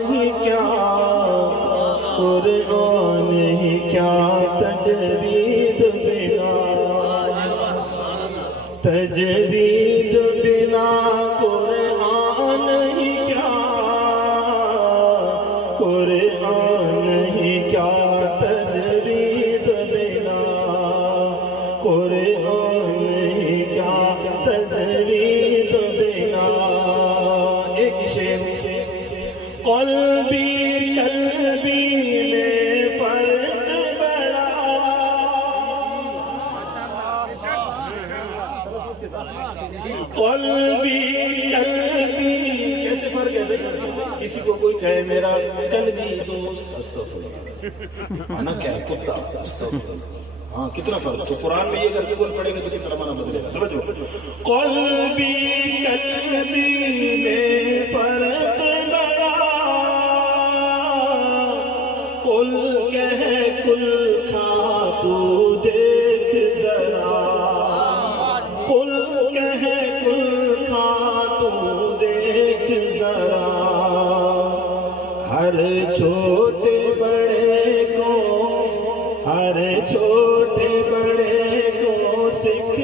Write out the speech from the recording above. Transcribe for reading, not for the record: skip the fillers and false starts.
کیا قرآن ہی کیا تجوید بنا قرآن ہی کیا قرآن ہی کیا تجوید بنا قرآن ہی کیا تجوید بنا ایک شعر قلبی میں فرق بڑا قلبی کیسے فرق ہے؟ کسی کو کوئی کہے میرا قلبی دوست مانا کیا ہے؟ کتا. ہاں کتنا فرق. تو قرآن میں یہ اگر قرآن پڑھیں گے تو کتنا معنی بدلے گا. توجہ. قلبی میں فرق کل کہہ کل کھا تو دیکھ ذرا کل کہہ کل کھا تو دیکھ ذرا ہر چھوٹے بڑے کو سکھ